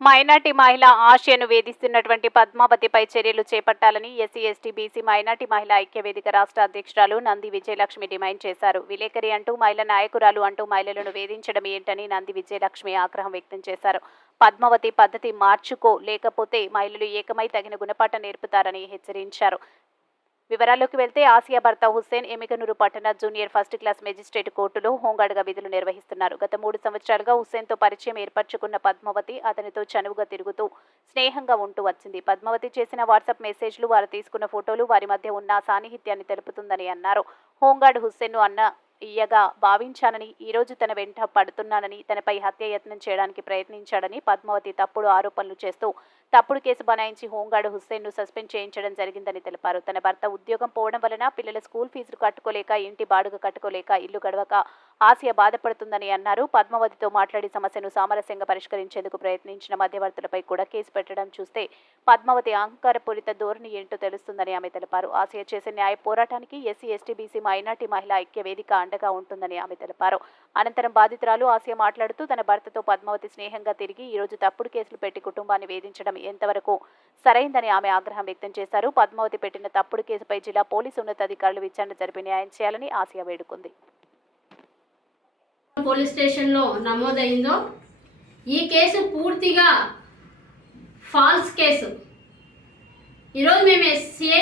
Minority మహిళ ఆశయను వేధిస్తున్నటువంటి పద్మావతిపై చర్యలు చేపట్టాలని ఎస్సీ ఎస్టీ బీసీ మైనార్టీ మహిళా ఐక్యవేదిక రాష్ట్ర అధ్యక్షురాలు నంది విజయలక్ష్మి డిమాండ్ చేశారు. విలేకరి అంటూ మహిళ నాయకురాలు అంటూ మహిళలను వేధించడం ఏంటని నంది విజయలక్ష్మి ఆగ్రహం వ్యక్తం చేశారు. పద్మావతి పద్ధతి మార్చుకో లేకపోతే మహిళలు ఏకమై తగిన గుణపాఠం నేర్పుతారని హెచ్చరించారు. వివరాల్లోకి వెళ్తే ఆసియా భర్త హుస్సేన్ ఎమికనూరు పట్టణ జూనియర్ ఫస్ట్ క్లాస్ మెజిస్ట్రేట్ కోర్టులో హోంగార్డ్గా విధులు నిర్వహిస్తున్నారు. గత మూడు సంవత్సరాలుగా హుస్సేన్తో పరిచయం ఏర్పరచుకున్న పద్మావతి అతనితో చనువుగా తిరుగుతూ స్నేహంగా ఉంటూ వచ్చింది. పద్మావతి చేసిన వాట్సాప్ మెసేజ్లు వారు తీసుకున్న ఫోటోలు వారి మధ్య ఉన్న సాన్నిహిత్యాన్ని తెలుపుతుందని అన్నారు. హోంగార్డ్ హుస్సేన్ను అన్న ఇయ్యగా భావించానని ఈ రోజు తన వెంట పడుతున్నానని తనపై హత్యాయత్నం చేయడానికి ప్రయత్నించాడని పద్మావతి తప్పుడు ఆరోపణలు చేస్తూ తప్పుడు కేసు బనాయించి హోంగార్డు హుస్సేన్ను సస్పెండ్ చేయించడం జరిగిందని తెలిపారు. తన భర్త ఉద్యోగం పోవడం వలన పిల్లల స్కూల్ ఫీజులు కట్టుకోలేక ఇంటి బాడుగ కట్టుకోలేక ఇల్లు గడవక ఆసియా బాధపడుతుందని అన్నారు. పద్మావతితో మాట్లాడి సమస్యను సామరస్యంగా పరిష్కరించేందుకు ప్రయత్నించిన మధ్యవర్తులపై కూడా కేసు పెట్టడం చూస్తే పద్మావతి అహంకారపూరిత ధోరణి ఏంటో తెలుస్తుందని ఆమె తెలిపారు. ఆసియా చేసే న్యాయ పోరాటానికి ఎస్సీ ఎస్టీ బీసీ మైనార్టీ మహిళా ఐక్య వేదిక అండగా ఉంటుందని ఆమె తెలిపారు. అనంతరం బాధితురాలు ఆసియా మాట్లాడుతూ తన భర్తతో పద్మావతి స్నేహంగా తిరిగి ఈ రోజు తప్పుడు కేసులు పెట్టి కుటుంబాన్ని వేధించడం ఎంతవరకు సరైందని ఆమె ఆగ్రహం వ్యక్తం చేశారు. పద్మావతి పెట్టిన తప్పుడు కేసుపై జిల్లా పోలీసు ఉన్నతాధికారులు విచారణ జరిపి న్యాయం చేయాలని ఆసియా వేడుకుంది. పోలీస్ స్టేషన్లో నమోదైందో ఈ కేసు పూర్తిగా ఫాల్స్ కేసు. ఈరోజు మేము సిఏ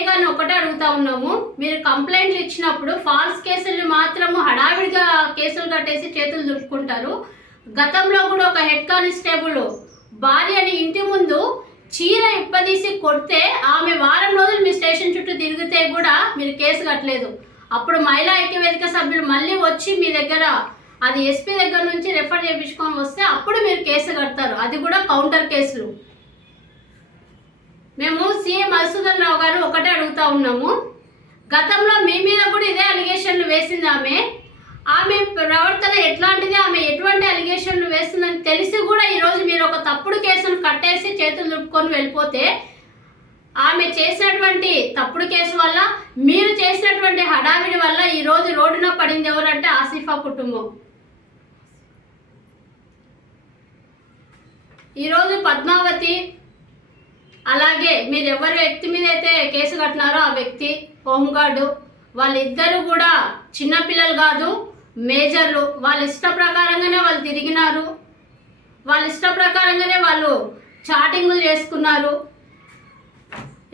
అడుగుతా ఉన్నాము. మీరు కంప్లైంట్లు ఇచ్చినప్పుడు ఫాల్స్ కేసులు మాత్రము హడావిడిగా కేసులు కట్టేసి చేతులు దుడుకుంటారు గతంలో కూడా ఒక హెడ్ కానిస్టేబుల్ భార్యని ఇంటి ముందు చీర ఇప్పదీసి కొడితే ఆమె వారం రోజులు మీ స్టేషన్ చుట్టూ తిరిగితే కూడా మీరు కేసు కట్టలేదు. అప్పుడు మహిళా ఐక్యవేదిక సభ్యులు మళ్ళీ వచ్చి మీ దగ్గర అది ఎస్పీ దగ్గర నుంచి రెఫర్ చేయించుకొని వస్తే అప్పుడు మీరు కేసు కడతారు. అది కూడా కౌంటర్ కేసులు. మేము సీఎం మధుసూదన్ రావు గారు ఒకటే అడుగుతా ఉన్నాము. గతంలో మీ మీద కూడా ఇదే అలిగేషన్లు వేసింది ఆమె. ఆమె ప్రవర్తన ఎట్లాంటిది? ఆమె ఎటువంటి అలిగేషన్లు వేస్తుందని తెలిసి కూడా ఈరోజు మీరు ఒక తప్పుడు కేసును కట్టేసి చేతులు దుప్పుకొని వెళ్ళిపోతే ఆమె చేసినటువంటి తప్పుడు కేసు వల్ల మీరు చేసినటువంటి హడావిడి వల్ల ఈరోజు రోడ్డున పడింది ఎవరంటే ఆసిఫా కుటుంబం. ఈరోజు పద్మావతి అలాగే మీరు ఎవరి వ్యక్తి మీద అయితే కేసు కట్టినారో ఆ వ్యక్తి హోంగార్డు వాళ్ళిద్దరూ కూడా చిన్నపిల్లలు కాదు మేజర్లు. వాళ్ళ ఇష్ట ప్రకారంగానే వాళ్ళు తిరిగినారు. వాళ్ళ ఇష్ట ప్రకారంగానే వాళ్ళు చాటింగులు చేసుకున్నారు.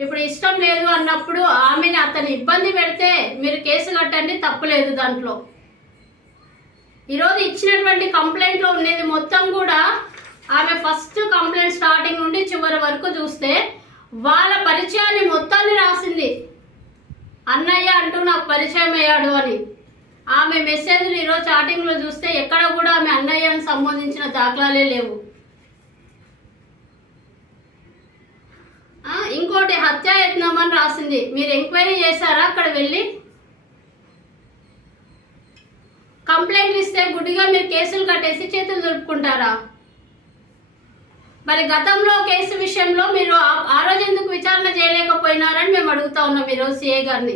ఇప్పుడు ఇష్టం లేదు అన్నప్పుడు ఆమెని అతని ఇబ్బంది పెడితే మీరు కేసు కట్టండి తప్పులేదు దాంట్లో. ఈరోజు ఇచ్చినటువంటి కంప్లైంట్లో ఉండేది మొత్తం కూడా ఆమె ఫస్ట్ కంప్లైంట్ స్టార్టింగ్ నుండి చివరి వరకు చూస్తే వాళ్ళ పరిచయాన్ని మొత్తాన్ని రాసింది. అన్నయ్య అంటూ నాకు పరిచయం అయ్యాడు అని. ఆమె మెసేజ్లు ఈరోజు చాటింగ్లో చూస్తే ఎక్కడ కూడా ఆమె అన్నయ్యను సంబంధించిన దాఖలాలే లేవు. ఇంకోటి హత్యాయత్నం అని రాసింది. మీరు ఎంక్వైరీ చేశారా? అక్కడ వెళ్ళి కంప్లైంట్లు ఇస్తే గుడ్డిగా మీరు కేసులు కట్టేసి చేతులు దొరుపుకుంటారా మరి గతంలో కేసు విషయంలో మీరు ఆ- రోజు ఎందుకు విచారణ చేయలేకపోయినారని మేము అడుగుతా ఉన్నాం ఈరోజు సిఏ గారిని.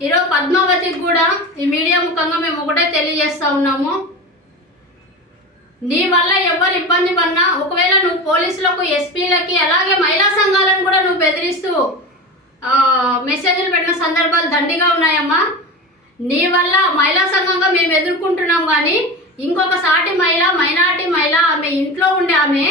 ఈరోజు పద్మావతికి కూడా ఈ మీడియా ముఖంగా మేము ఒకటే తెలియజేస్తా ఉన్నాము. నీ వల్ల ఎవరు ఇబ్బంది పడినా ఒకవేళ నువ్వు పోలీసులకు ఎస్పీలకి అలాగే మహిళా సంఘాలను కూడా నువ్వు బెదిరిస్తూ మెసేజ్లు పెట్టిన సందర్భాలు దండిగా ఉన్నాయమ్మా. నీ వల్ల మహిళా సంఘంగా మేము ఎదుర్కొంటున్నాం కానీ ఇంకొక సాటి మహిళ మైనార్టీ మహిళ ఆమె ఇంట్లో ఉండే ఆమె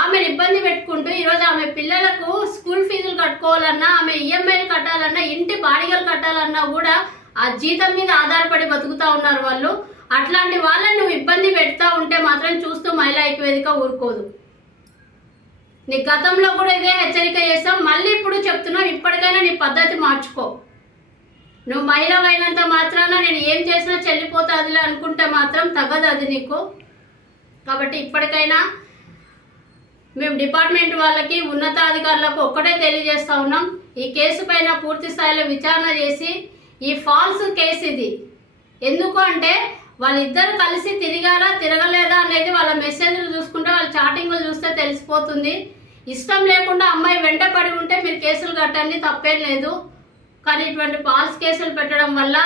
ఆమెను ఇబ్బంది పెట్టుకుంటూ ఈరోజు ఆమె పిల్లలకు స్కూల్ ఫీజులు కట్టుకోవాలన్నా ఆమె ఈఎంఐలు కట్టాలన్నా ఇంటి బాడిగలు కట్టాలన్నా కూడా ఆ జీతం మీద ఆధారపడి బతుకుతా ఉన్నారు వాళ్ళు. అట్లాంటి వాళ్ళని నువ్వు ఇబ్బంది పెడతా ఉంటే మాత్రం చూస్తూ మహిళా ఐక్యవేదిక ఊరుకోదు. నీ గతంలో కూడా ఇదే హెచ్చరిక చేస్తాం మళ్ళీ ఇప్పుడు చెప్తున్నావు ఇప్పటికైనా నీ పద్ధతి మార్చుకో. నువ్వు మహిళ అయినంత మాత్రాన నేను ఏం చేసినా చెల్లిపోతాదిలే అనుకుంటే మాత్రం తగదు అది నీకు. కాబట్టి ఇప్పటికైనా మేము డిపార్ట్మెంట్ వాళ్ళకి ఉన్నతాధికారులకు ఒక్కటే తెలియజేస్తా ఉన్నాం. ఈ కేసు పైన పూర్తి స్థాయిలో విచారణ చేసి ఈ ఫాల్స్ కేసు ఇది. ఎందుకు అంటే వాళ్ళిద్దరు కలిసి తిరిగారా తిరగలేదా అనేది వాళ్ళ మెసేజ్లు చూసుకుంటే వాళ్ళ చాటింగ్లు చూస్తే తెలిసిపోతుంది. ఇష్టం లేకుండా అమ్మాయి వెంట పడి ఉంటే మీరు కేసులు కట్టండి తప్పేం లేదు. కానీ ఇటువంటి పాల్స్ కేసులు పెట్టడం వల్ల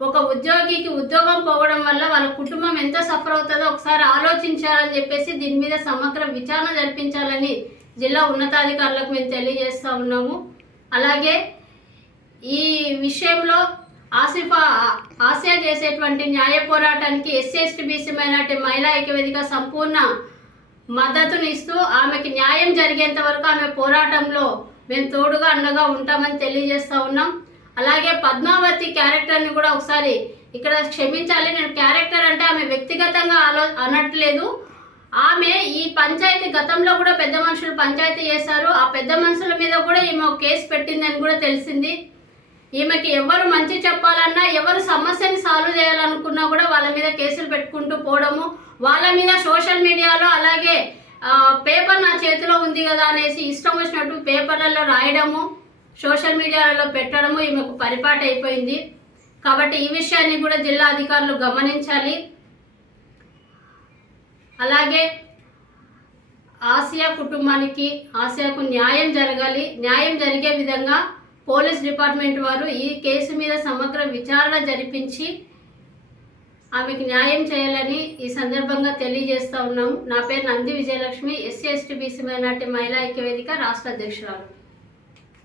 ఒక ఉద్యోగికి ఉద్యోగం పోవడం వల్ల వాళ్ళ కుటుంబం ఎంత సఫర్ అవుతుందో ఒకసారి ఆలోచించాలని చెప్పేసి దీని మీద సమగ్ర విచారణ జరిపించాలని జిల్లా ఉన్నతాధికారులకు మేము తెలియజేస్తూ ఉన్నాము. అలాగే ఈ విషయంలో ఆసిఫా ఆసియా చేసేటువంటి న్యాయ పోరాటానికి ఎస్సీ ఎస్టీ బీసీ మైనార్టీ మహిళా ఐక్యవేదిక సంపూర్ణ మద్దతునిస్తూ ఆమెకి న్యాయం జరిగేంత వరకు ఆమె పోరాటంలో మేము తోడుగా అండగా ఉంటామని తెలియజేస్తా ఉన్నాం. అలాగే పద్మావతి క్యారెక్టర్ని కూడా ఒకసారి ఇక్కడ క్షమించాలి. నేను క్యారెక్టర్ అంటే ఆమె వ్యక్తిగతంగా ఆలో అనట్లేదు. ఆమె ఈ పంచాయతీ గతంలో కూడా పెద్ద మనుషులు పంచాయతీ చేశారు. ఆ పెద్ద మనుషుల మీద కూడా ఈమె ఒక కేసు పెట్టిందని కూడా తెలిసింది. ఈమెకి ఎవరు మంచి చెప్పాలన్నా ఎవరు సమస్యని సాల్వ్ చేయాలనుకున్నా కూడా వాళ్ళ మీద కేసులు పెట్టుకుంటూ పోవడము వాళ్ళ మీద సోషల్ మీడియాలో పేపర్ నా చేతిలో ఉంది కదా అనేసి ఇష్టం వచ్చినట్టు పేపర్లలో రాయడము సోషల్ మీడియాలలో పెట్టడము ఈమెకు పరిపాటు అయిపోయింది. కాబట్టి ఈ విషయాన్ని కూడా జిల్లా అధికారులు గమనించాలి. అలాగే ఆసియా కుటుంబానికి ఆసియాకు న్యాయం జరగాలి. న్యాయం జరిగే విధంగా పోలీస్ డిపార్ట్మెంట్ వారు ఈ కేసు మీద సమగ్ర విచారణ జరిపించి ఆమెకు న్యాయం చేయాలని ఈ సందర్భంగా తెలియజేస్తా ఉన్నాము. నా పేరు Nandi Vijayalakshmi SC ST BC minority మహిళా ఐక్యవేదిక రాష్ట్ర అధ్యక్షురాలు.